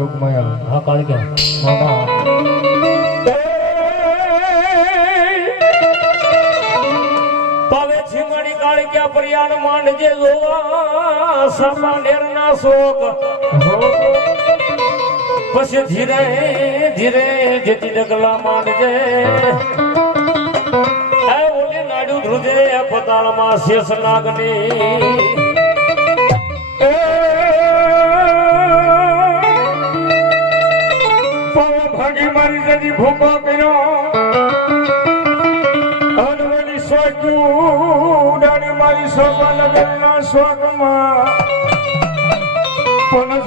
જોગમાયા હા કાળિકા મામા પાવે છીમડી કાળિકા પરિયાણ માંડજે જોવા સામા નેરના શોક પછી ધીરે ધીરે જેતી ડગલા માંડજે આ ઓલી નાડું ધ્રુજે પતાળમાં શેષ નાગની ભાગી મારી જતી ભૂકો કર્યો અનવલી સ્વર્ગું ડાણી મારી શોભા લગનના સ્વર્ગમાં પણ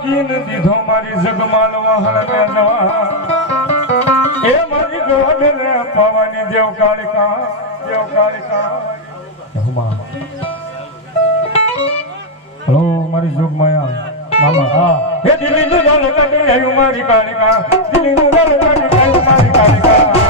જાગીને દીધો મારી જગમાલ વહાણને જવા એ મારી ગોડને પવાની દેવ કાળિકા હલો મારી જોગમાયા મામા હા હે દિલ્હીનું જલ કાઢી આવ્યું મારી કાળિકા દિલ્હીનું જલ કાઢી આવ્યું મારી કાળિકા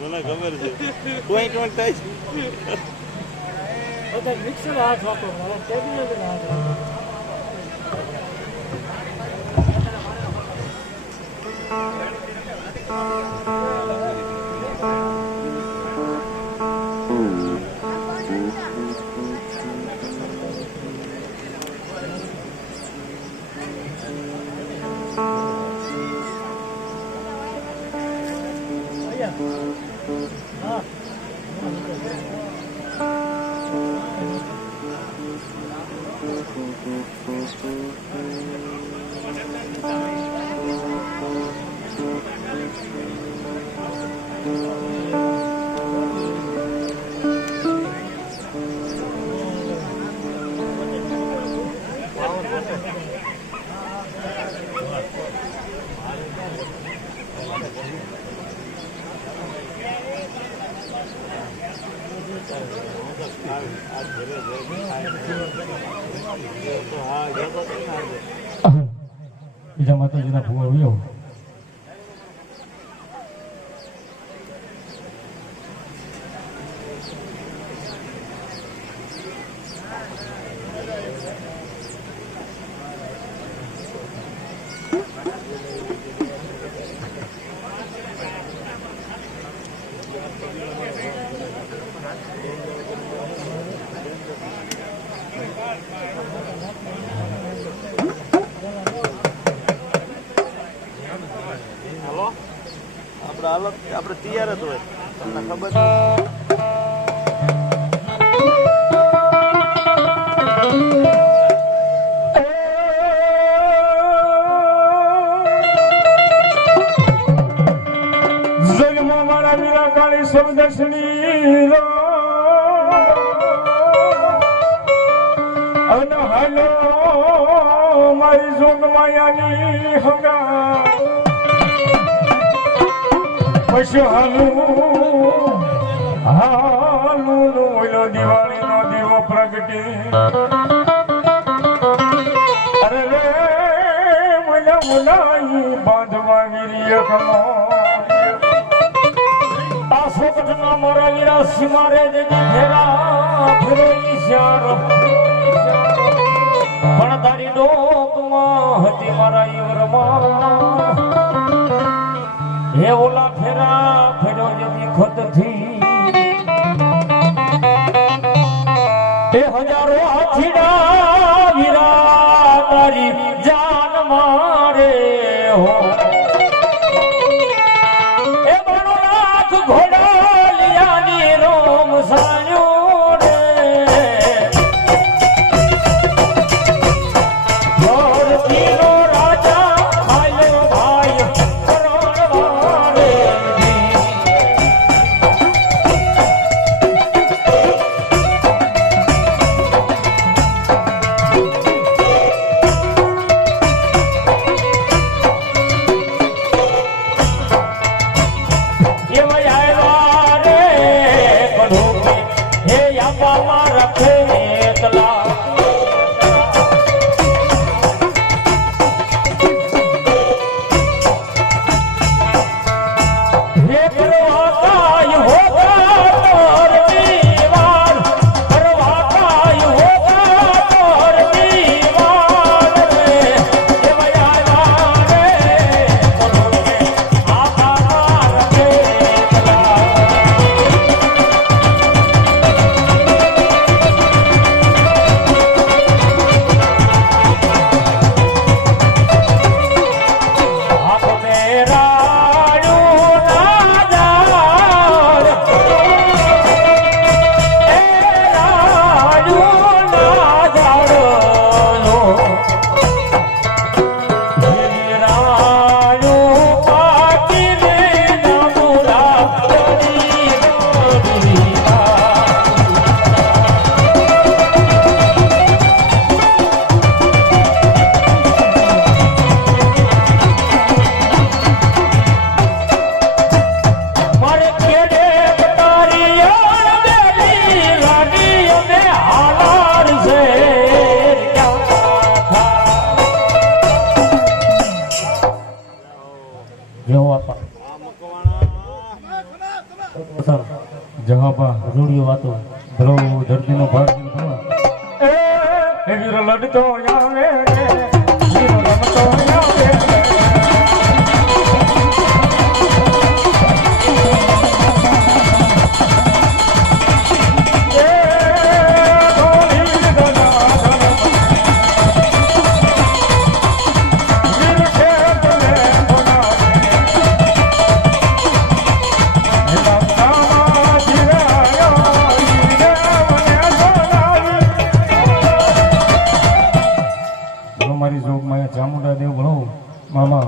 મને ખબર છે કોઈ થાય છે મિક્સર હાથ વાપરો ટેબલ હાથ બીજા માતાજીના ભૂવા આવ્યો આપણે તૈયાર જ હોય તમને ખબર જોગ માયાની હગા પશુ હાલું ઓલો દિવાળીનો દીવો પ્રગટી અરે રે મને મુલાઈ બાંધવા વીર્ય કમો આ સોકટના મારા વીરા સીમારે જગી ફેરા ફેરો ઈશાર પણ તારી ડોકમાં હતી મારા ઈવરમાં હે ઓલા ફેરા ફેરો જગી ખતથી એ હજારો હાથીડા વીરા તારી જાન મારે હો એ બનો લાખ ઘોડા લિયાની રોમ સાન્યો રે ધરતીનો રાજા આયો ભાઈ કરોડવારે જહાબા રૂડિયો વાતો ધ્રુવ ધરતીનો ભાગ એ વીર લડતો આવે રે વીર રમતો આવે મારી જોગમાં ચામુંડા દેવ ભણો મામા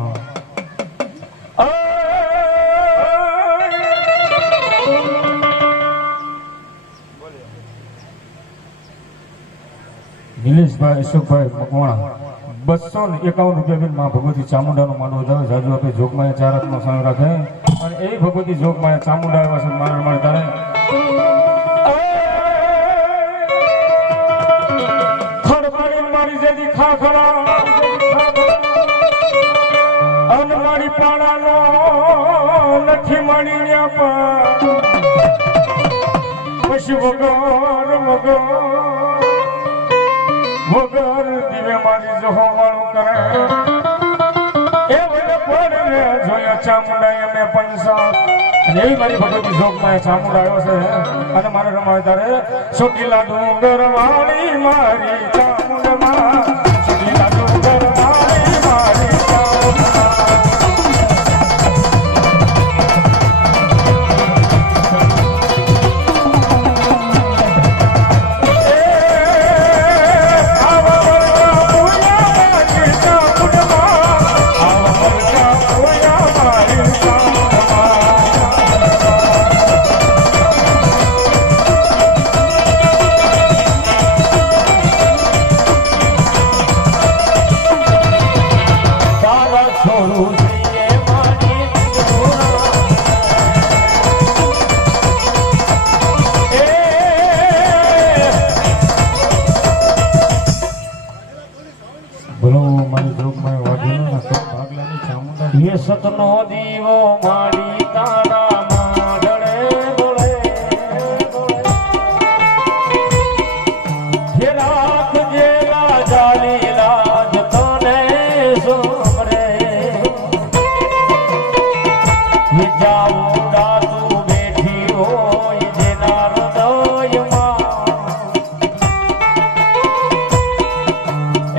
નિલેશભાઈ અશોકભાઈ મકવાણા 251 રૂપિયા બિલ માં ભગવતી ચામુંડાનો માંડવો જાવે જાજુ આપે જોગમાં 4 હાથનો સાંયો રાખે અને એ ભગવતી જોગમાં ચામુંડા આવ્યા છે મારણ મારે તારે ખડપાડી મારી જેદી ખાખડા અનમારી પાણાનો નથી માણી પછી વગર દીવે મારી જોહો વાળું કરે એ વડે પડે જોયા ચામુંડા એમે પંસા અને એવી મારી ભગવતી જોગમાં ચામુંડા આવ્યો છે અને મારે રમાય તારે ચોટીલા ડુંગર વાળી મારી ચામુંડમાં ચોટીલા ડુંગર વાળી મારી ચામુંડમાં સતનો દીવો માડી તારા માંડળે બોલે હે રાખજે રાજાની લાજ તને સોમરે હે જાઉંડા તું બેઠી હોય જેના હૃદયમાં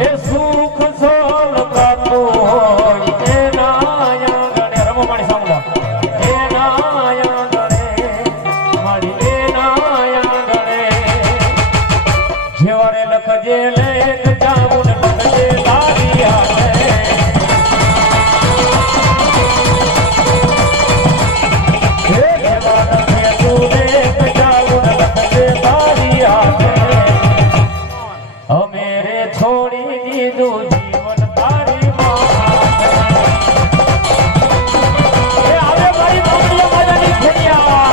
એ સુખ છલકાતું હોય એના આંગણે રમમાણી સાંભળો એના આંગણે મારી એના આંગણે જેવારે લખજે લેખ જાવું ને લખજે લાવી આવે હે જેવા લખે તું લેખ જાવું ને લખજે લાવી આવે અમે રે છોડી દીધું જીવન તારી માં એ આવે મારી મોકલી મારી ખેડિયા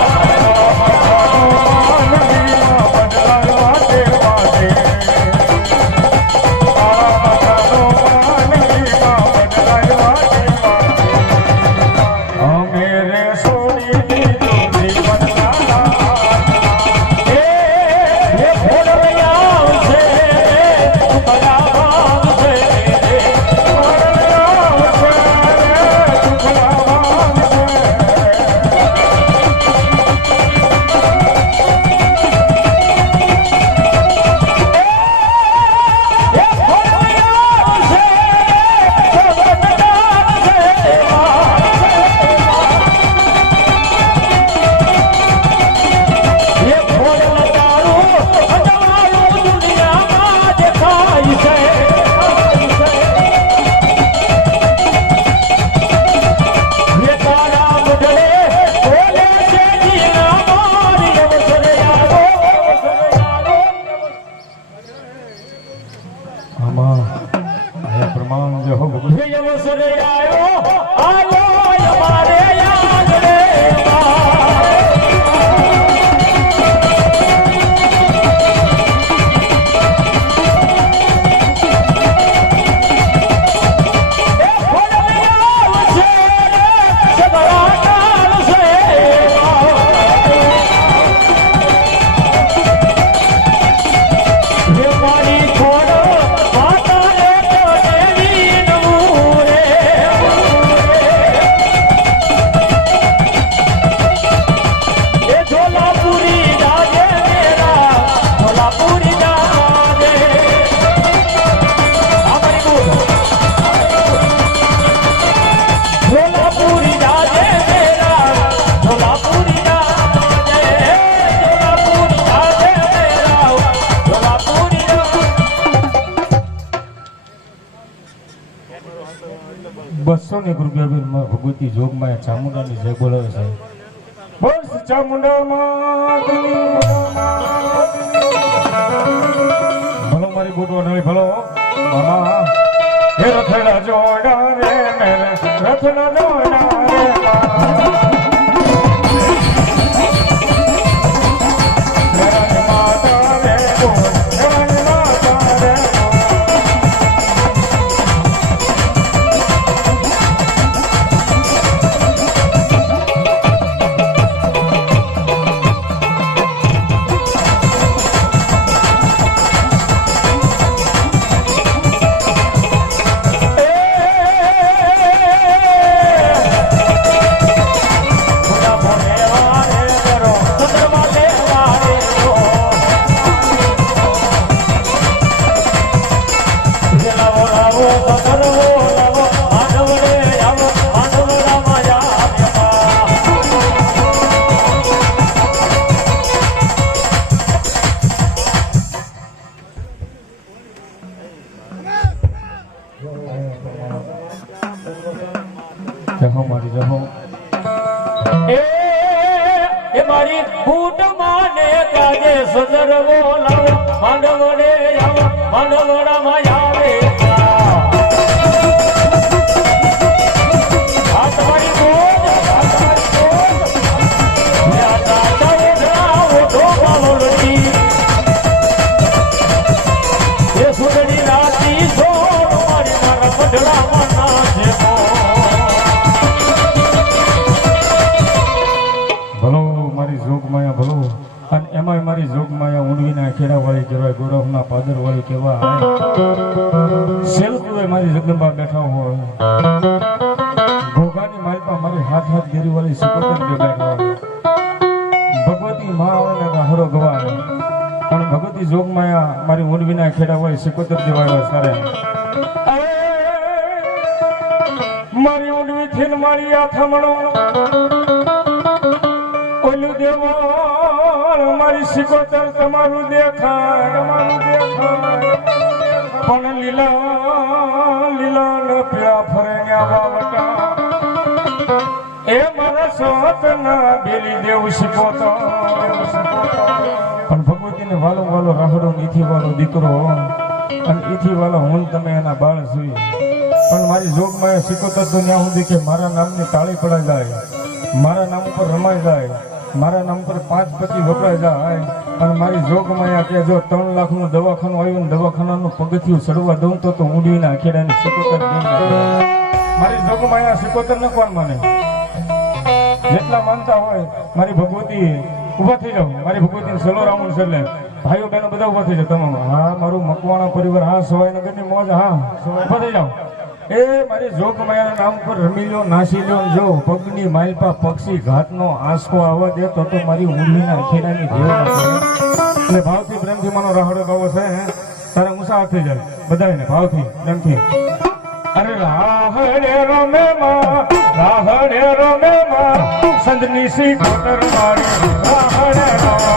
રૂપિયા ભગવતી જોગમાં ચામુંડાની જય બોલાવે છે બસ ચામુંડામાં ભલો મારી બોટવા નહીં ભલો મામા હે રથડા જોડા રે મેરે રથડા જોડા રે જહો મારી જહો એ મારી ફૂટ માને કાજે સજરવો લાવો માંડવડે આવો માંડવડામાં આવે આ તમારી બોલ યાદા ચાવો ધોપાલો લડી એ સુગડી રાતી સોર મારી મારા પઢડામાં નાચે ઊંડવીના ખેડાવાળી કહેવાય, ગોરખના પાદરવાળી કહેવાય, સેલકુએ મારી જગદંબા બેઠા હોય, ઘોઘાની માલપા મારી હાથ ગેરીવાળી સિકોતર બે બેઠા હોય, ભગવતી મા આવે ને હરો ગવાય, પણ ભગવતી જોગમાયા મારી ઊંડવીના ખેડાવાળી સિકોતર દેવાય સારે મારી ઊંડવી થઈને મારી આ થમણો ઓલું દેવાળ મારી સિકોતર તમારું દેખાય પણ લીલા લીલા ન પીળા ફરેન્યા વાવટા એ મારા સોતના બેલી દેવ સિકોતર પણ ભગવતીને વાલો વાલો રાહડો નીથી વાલો દીકરો અને ઈથી વાલો હું તમે એના બાળ સુઈ પણ મારી જોગમાં સિકોતર તો ત્યાં સુધી કે મારા નામની તાળી પડાઈ જાય, મારા નામ ઉપર રમાઈ જાય, મારા નામ પર 5-25 વપરાઈ જાય, અને મારી જોગમાં કે જો 3 લાખનું દવાખાનું આવ્યું ને દવાખાનાનું પગથિયું ચડવા દઉં તો ઊંડવીના ખેડાની સિકોતર મારી જોગમાં સિકોતર ને કોણ માને? જેટલા માનતા હોય મારી ભગવતી ઉભા થઈ જાવ, મારી ભગવતી સલો રાઉન્ડ છે એટલે ભાઈઓ બહેનો બધા ઉભા થઈ જાવ તમામ. હા મારું મકવાણા પરિવાર, હા સવાઈનગરની મોજ, હા ઉભા થઈ જાવ. એ મારી જોગમાયાના નામ પર રમી લ્યો, નાસી લ્યો, જો પગની માલપા પક્ષી ઘાતનો આંસકો આવવા દે તો મારી ઊંડવીના ખેડાની દેવ એટલે ભાવથી પ્રેમથી માનો રાહડો ગાવો છે તારા ઊંસા થઈ જાય બધાને ભાવથી પ્રેમથી. અરે રાહડે રમે માં સંદની સિકોતર મારી રાહડે રમે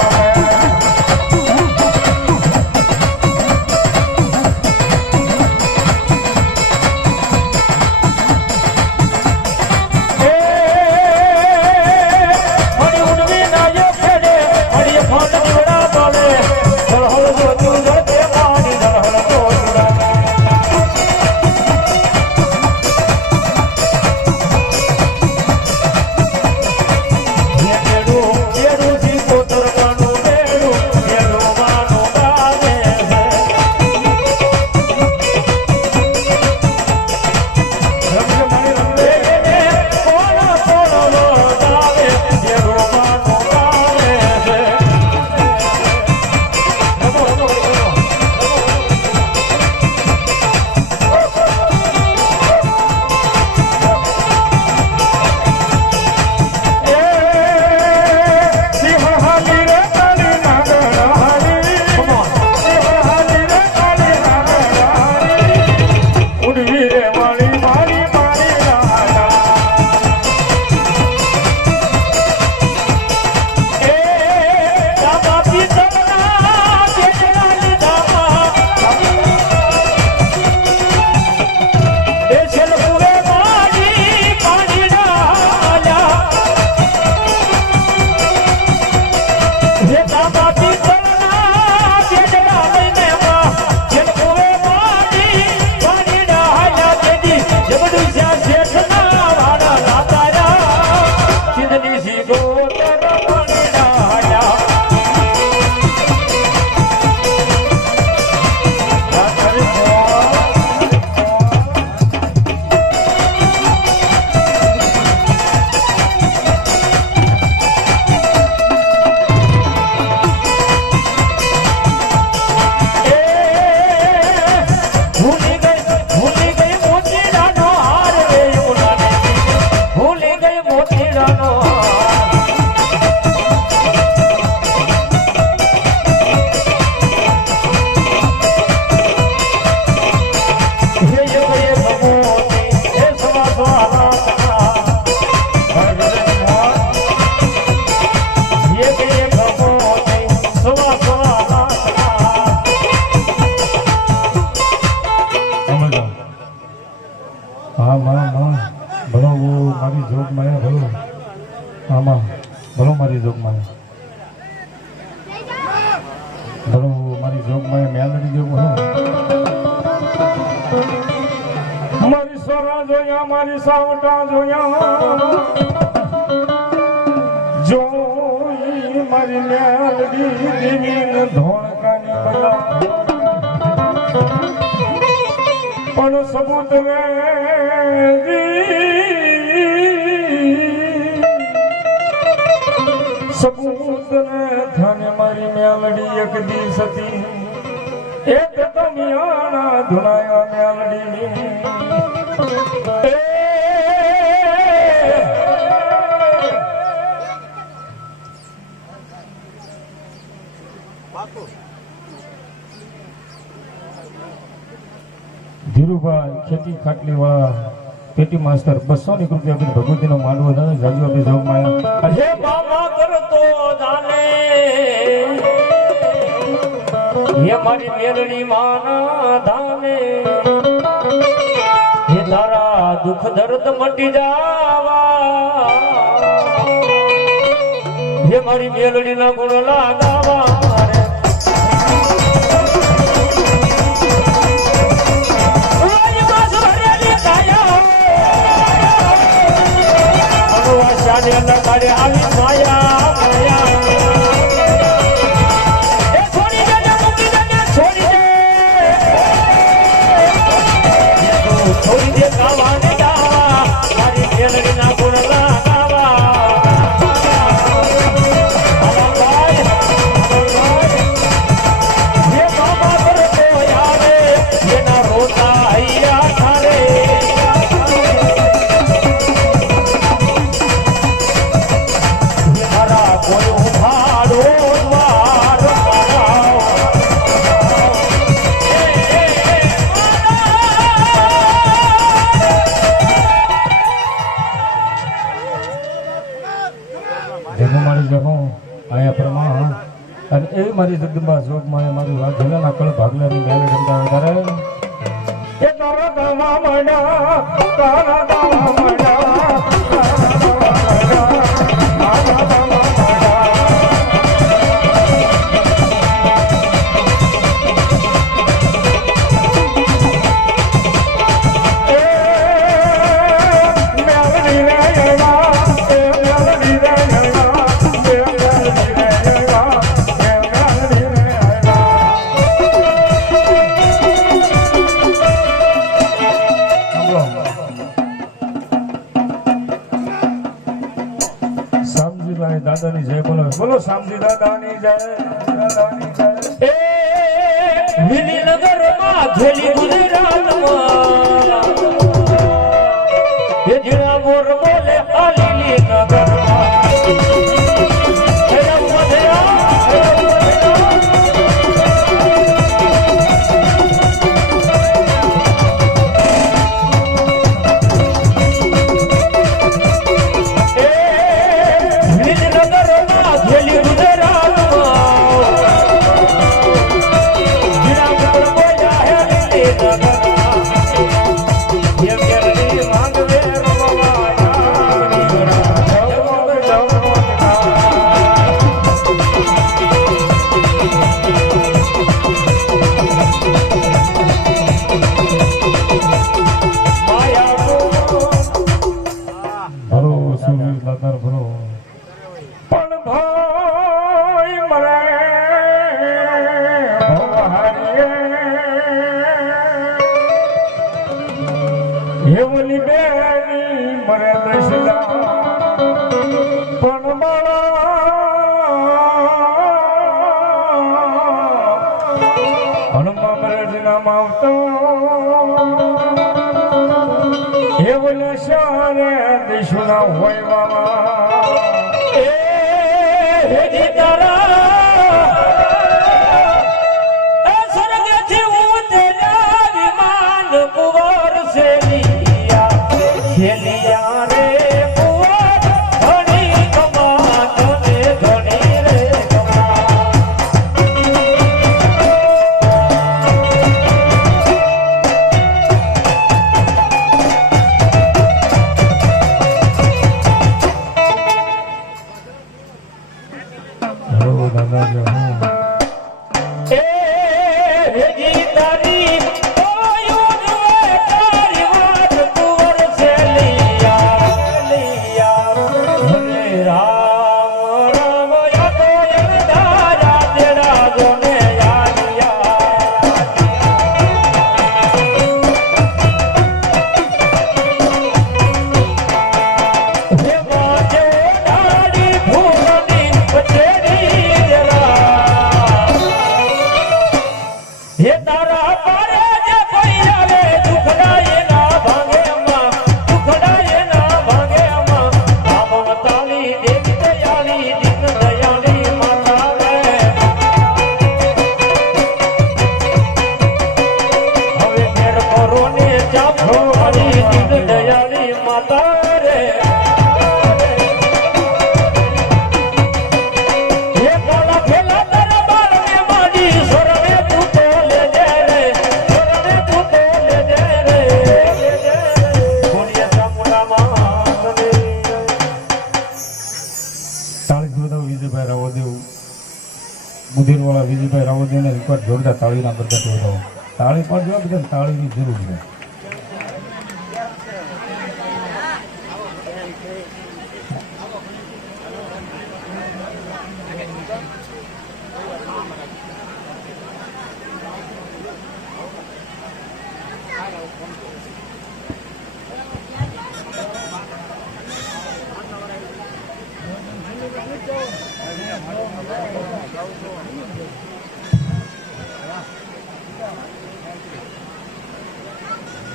મારી જોગમાયા ભલો આમાં ભલો મારી જોગમાયા ભલો મારી જોગમાયા મેલડી જેવું હે મારી સોરા જોયા મારી સાવટા જોયા જોઈ મારી મેલડી દેવીને ધોળકાની બલા પણ સબૂત સબૂત ને થાને મારી મેલડી એક દી સતી એક તો મિયાણા ધુનાયા મેલડી ધીરુભાઈ ખેતી ખાટલી વાળા પેટી માસ્ટર 200 રૂપિયા આપીને ભગવતીનો માંડવો દાદા જાજુ આપી જોગમાં હે બાબા કરતો જાને હે મારી મેલડી માના ધાને હે તારા દુઃખ દર્દ મટી જાવા હે મારી મેલડી ના ગુણ લાગાવા આવી માયા માયા એ છોડી દે મૂકી દે છોડી દે છોડી દે કાવાને દાવા મારી મેલડી ના ગુણ લાગાવા હે બાબા કરતો આવે એના રોતા હૈયા ઠારે કોઈ ઉભાડો દ્વાર જેનું મારી જગો આયા પ્રમાણ અને એવી મારી જગદંબા જોગમાં મારી વાત જિલ્લાના કળ ભાગલાની મેલે ગંદા કરે એ તારા ગામમાં મળ્યા તારા ગામમાં મળ્યા દાદાની જય બોલો બોલો શામજી દાદાની જય દાદાની જય એ વિનીનગરમાં ઘેલી ગુજરાતમાં એ જીણા મોર બોલે આલીની નગરમાં હેવલી બેની મરે દશલા પણ માળા હનુમા મરજના માવતો હેવલે શારે દિશુના હોય મામા એ હેજી તારા એ સ્વર્ગથી ઉતર્યા વિમાન કુંવર સેલિયા રે કુંવર ઘણી કમાત ને ઘણી રે હલો મોદીને એકવાર જોરદાર તાળીના બરકત વધાવો. તાળી પણ જો બધા તાળીની જરૂર છે.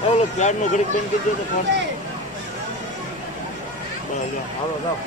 ઓલો પ્યારનો ઘડીક બંધ કરી દો તો ફોન. બસ જો, હાલો જાઓ.